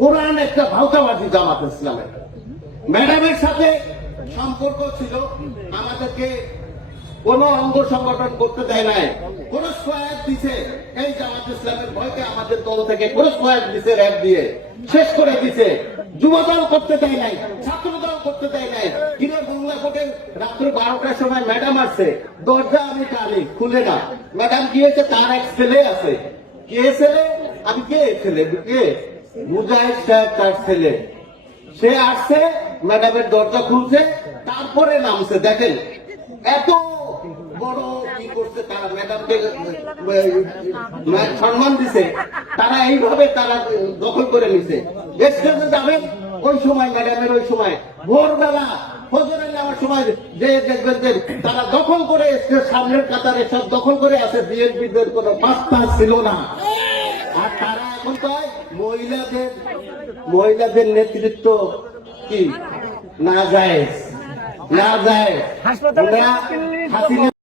কোরআন একটা ভাওতাবাজি জামাত ইসলামের। ম্যাডামের সাথে সম্পর্ক ছিল, আমাদেরকে কোন অঙ্গ সংগঠন করতে দেয় নাই, কোন সহায়তা দিছে এই জামাত ইসলামের ভয়কে আমাদের দল থেকে কোন সহায়তা দিছে, র্যাব দিয়ে শেষ করে দিছে। যুবদল করতে দেয় নাই, ছাত্রদল করতে দেয় নাই। কিনে বাংলা কোর্টে রাত্র 12টার সময় ম্যাডাম আসছে, দরজা আমি টানি, খুলে না। ম্যাডাম গিয়েছে, তার এক ছেলে আছে। কে ছেলে? আমি কে ছেলে? কে? মুজাহিদ সাহেব তার ছেলে। সে আসছে, ম্যাডামের দরজা খুলছে, তারপরে নামছে। দেখেন এত বড় কি করছে তারা, ম্যাডামকে সম্মান দিছে, তারা এইভাবে তারা দখল করে নিছে। স্টেজে যাবেন ওই সময়, ম্যাডামের ওই সময় ভোরবেলা ফজরে নেওয়ার সময় যে দেখবেন যে তারা দখল করে স্টেজ সামনের কাতারে সব দখল করে আছে। বিএনপিদের কোনো পাত্তা ছিল না। আর তারা এখন কয় মহিলাদের নেতৃত্ব কি না যায়, না যায়। হাসিনা